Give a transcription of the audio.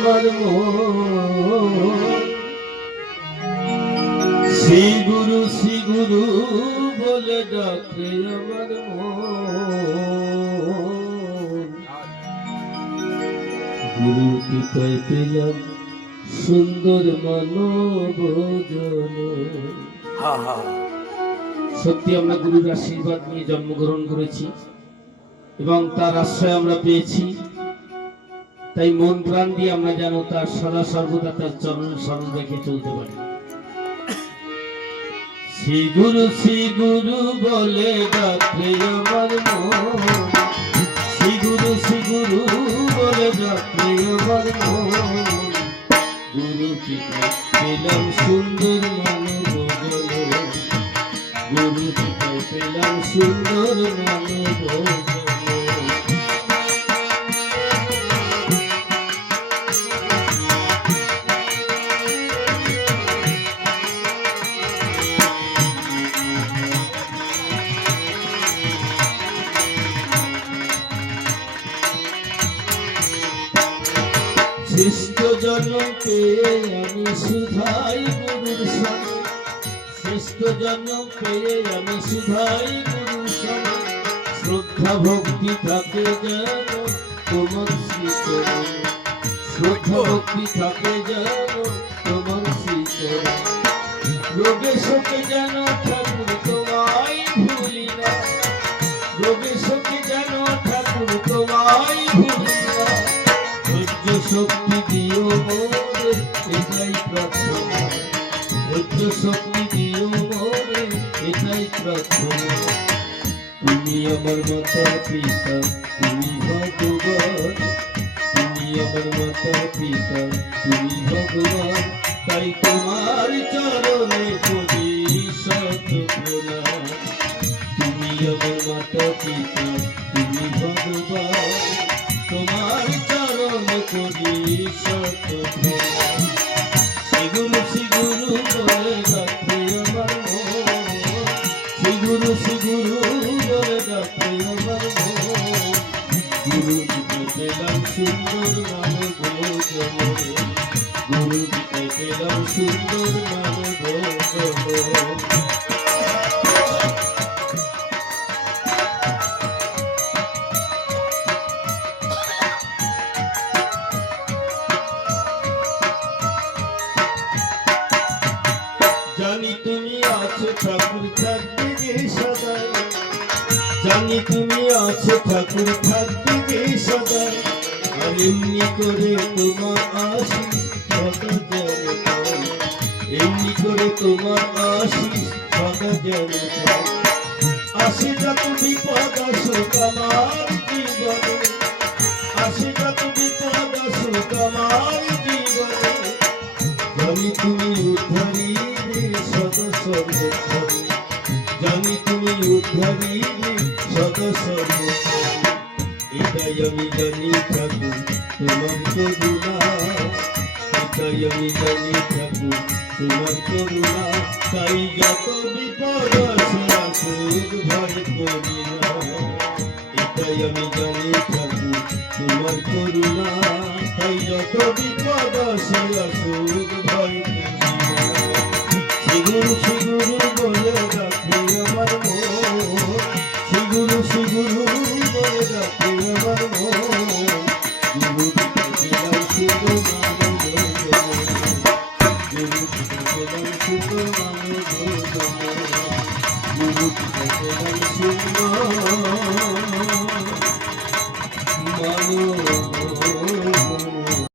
আমার মন। শ্রী গুরু বলে ডাকে আমার মন। গুরু কৃপায় পেলাম সুন্দর মানব জন। সত্যি আমরা গুরুর আশীর্বাদ নিয়ে জন্মগ্রহণ করেছি এবং তার আশ্রয় আমরা পেয়েছি। তাই মন প্রাণ দিয়ে আমরা যেন তার সদা সর্বদা তার চরণ স্মরণ রেখে চলতে পারি। শ্রী গুরু বলে ডাকে আমার মন। শ্রী গুরু বলে ডাকে আমার মন। গুরু কৃপায় পেলাম সুন্দর মানব জন। গুরু কৃপায় পেলাম সুন্দর মানব জন। শ্রেষ্ঠ জন্ম পেয়ে আমি সুধাই গুরুর সঙ্গে। শ্রেষ্ঠ জন্ম পেয়ে আমি সুধাই গুরুর সঙ্গে। শ্রদ্ধা ভক্তি থাকে যেন তোমার শ্রীচরণে। শ্রদ্ধা ভক্তি থাকে যেন তোমার শ্রীচরণে। রোগে শোকে যেন ঠাকুর তোমায় ভুলি না। রোগে শোকে যেন ঠাকুর তোমায় ভুলি না। ধৈর্য শক্তি দিও মোরে এটাই প্রার্থনা। ধৈর্য শক্তি দিও মোরে এটাই প্রার্থনা। তুমি আমার মাতা পিতা, তুমি ভগবান। তুমি আমার মাতা পিতা, তুমি ভগবান। তাই তোমার চরণে করি শত প্রণাম। তুমি আমার মাতা পিতা, তুমি ভগবান। তোমার চরণে করি শত প্রণাম। শ্রী গুরু বলে ডাকে আমার মন। শ্রী গুরু বলে ডাকে আমার মন। গুরু কৃপায় পেলাম সুন্দর মানব জন। গুরু কৃপায় পেলাম সুন্দর মানব জন। জানি তুমি আছো ঠাকুর থাকবে যে সদাই। জানি তুমি আছো ঠাকুর থাকবে যে সদাই। আর এমনি করে তোমার আশিস সদা যেন পাই। এমনি করে তোমার আশিস সদা যেন পাই। আসে যত বিপদ আসুক আমার জীবনে। আসে যত বিপদ আসুক আমার জীবনে। জানি তুমি উদ্ধারী সর্বক্ষণে। জানি তুমি উদ্ধারী সর্বক্ষণে। এটাই আমি জানি ঠাকুর তোমার করুণা। এটাই আমি জানি ঠাকুর তোমার করুণা। তাই যত বিপদ আসে আসুক ভয় করি না। এটাই আমি জানি ঠাকুর তোমার করুণা। তাই যত বিপদ আসে আসুক ভয় করি না। শ্রী গুরু বলে ডাকে আমার মন। শ্রী গুরু বলে ডাকে আমার মন। গুরু কৃপায় পেলাম সুন্দর মানব জন। গুরু কৃপায় পেলাম সুন্দর মানব জন। গুরু কৃপায় পেলাম সুন্দর